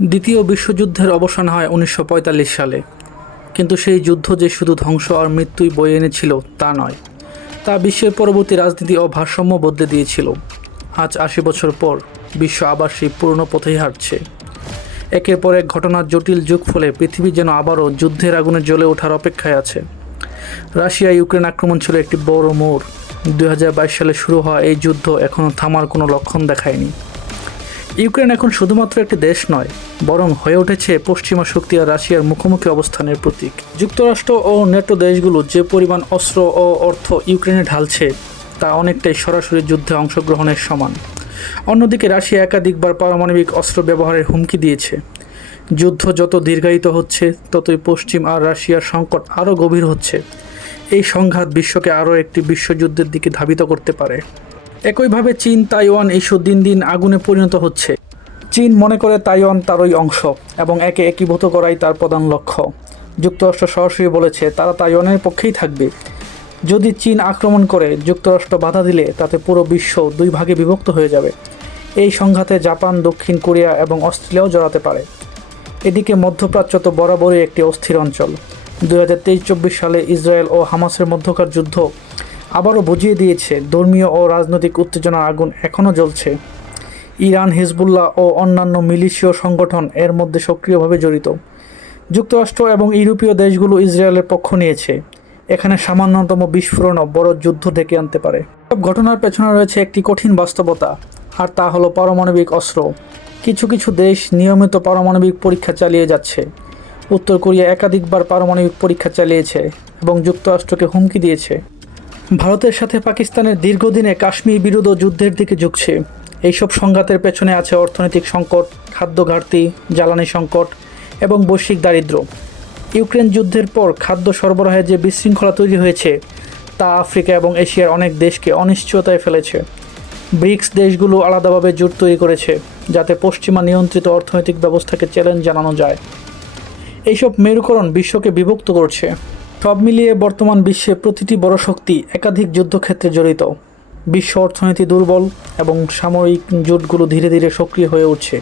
দ্বিতীয় বিশ্বযুদ্ধের অবসান হয় 1945 সালে, কিন্তু সেই যুদ্ধ যে শুধু ধ্বংস আর মৃত্যুই বয়ে এনেছিল তা নয়, তা বিশ্বের পরবর্তী রাজনীতি ও ভারসাম্য বদলে দিয়েছিল। আজ 80 বছর পর বিশ্ব আবার সেই পুরনো পথেই হাঁটছে। একের পর এক ঘটনার জটিল যুগ ফলে পৃথিবী যেন আবারও যুদ্ধের আগুনে জ্বলে ওঠার অপেক্ষায় আছে। রাশিয়া ইউক্রেন আক্রমণ ছিল একটি বড় মোড়। 2022 সালে শুরু হওয়া এই যুদ্ধ এখনও থামার কোনো লক্ষণ দেখায়নি। ইউক্রেন এখন শুধুমাত্র একটি দেশ নয়, বরং হয়ে উঠেছে পশ্চিমা শক্তি আর রাশিয়ার মুখোমুখি অবস্থানের প্রতীক। যুক্তরাষ্ট্র ও নেটো দেশগুলো যে পরিমাণ অস্ত্র ও অর্থ ইউক্রেনে ঢালছে তা অনেকটাই সরাসরি যুদ্ধে অংশগ্রহণের সমান। অন্যদিকে রাশিয়া একাধিকবার পারমাণবিক অস্ত্র ব্যবহারের হুমকি দিয়েছে। যুদ্ধ যত দীর্ঘায়িত হচ্ছে ততই পশ্চিম আর রাশিয়ার সংকট আরও গভীর হচ্ছে। এই সংঘাত বিশ্বকে আরও একটি বিশ্বযুদ্ধের দিকে ধাবিত করতে পারে। একইভাবে চীন তাইওয়ান ইস্যু দিন দিন আগুনে পরিণত হচ্ছে। চীন মনে করে তাইওয়ান তারই অংশ এবং একে একীভূত করাই তার প্রধান লক্ষ্য। যুক্তরাষ্ট্র সরাসরি বলেছে তারা তাইওয়ানের পক্ষেই থাকবে। যদি চীন আক্রমণ করে যুক্তরাষ্ট্র বাধা দিলে তাতে পুরো বিশ্ব দুই ভাগে বিভক্ত হয়ে যাবে। এই সংঘাতে জাপান, দক্ষিণ কোরিয়া এবং অস্ট্রেলিয়াও জড়াতে পারে। এদিকে মধ্যপ্রাচ্য তো বরাবরই একটি অস্থির অঞ্চল। 2023-24 সালে ইসরায়েল ও হামাসের মধ্যকার যুদ্ধ আবারও বুঝিয়ে দিয়েছে ধর্মীয় ও রাজনৈতিক উত্তেজনার আগুন এখনও জ্বলছে। ইরান, হিজবুল্লাহ ও অন্যান্য মিলিশীয় সংগঠন এর মধ্যে সক্রিয়ভাবে জড়িত। যুক্তরাষ্ট্র এবং ইউরোপীয় দেশগুলো ইসরায়েলের পক্ষ নিয়েছে। এখানে সামান্যতম বিস্ফোরণও বড় যুদ্ধ ডেকে আনতে পারে। সব ঘটনার পেছনে রয়েছে একটি কঠিন বাস্তবতা, আর তা হলো পারমাণবিক অস্ত্র। কিছু কিছু দেশ নিয়মিত পারমাণবিক পরীক্ষা চালিয়ে যাচ্ছে। উত্তর কোরিয়া একাধিকবার পারমাণবিক পরীক্ষা চালিয়েছে এবং যুক্তরাষ্ট্রকে হুমকি দিয়েছে। ভারতের সাথে পাকিস্তানের দীর্ঘদিনে কাশ্মীর বিরোধী যুদ্ধের দিকে ঝুঁকছে। এইসব সংঘাতের পেছনে আছে অর্থনৈতিক সংকট, খাদ্য ঘাটতি, জ্বালানি সংকট এবং বৈশ্বিক দারিদ্র্য। ইউক্রেন যুদ্ধের পর খাদ্য সরবরাহে যে বিশৃঙ্খলা তৈরি হয়েছে তা আফ্রিকা এবং এশিয়ার অনেক দেশকে অনিশ্চয়তায় ফেলেছে। ব্রিক্স দেশগুলো আলাদাভাবে জোট তৈরি করেছে যাতে পশ্চিমা নিয়ন্ত্রিত অর্থনৈতিক ব্যবস্থাকে চ্যালেঞ্জ জানানো যায়। এইসব মেরুকরণ বিশ্বকে বিভক্ত করছে। সব মিলিয়ে বর্তমান বিশ্বে প্রতিটি বড় শক্তি একাধিক যুদ্ধক্ষেত্রে জড়িত। বিশ্ব অর্থনীতি দুর্বল এবং সামরিক জোটগুলো ধীরে ধীরে সক্রিয় হয়ে উঠছে।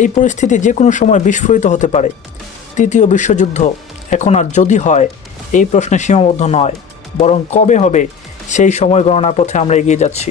এই পরিস্থিতি যে কোনো সময় বিস্ফোরিত হতে পারে। তৃতীয় বিশ্বযুদ্ধ এখন আর যদি হয় এই প্রশ্নে সীমাবদ্ধ নয়, বরং কবে হবে সেই সময় গণনার পথে আমরা এগিয়ে যাচ্ছি।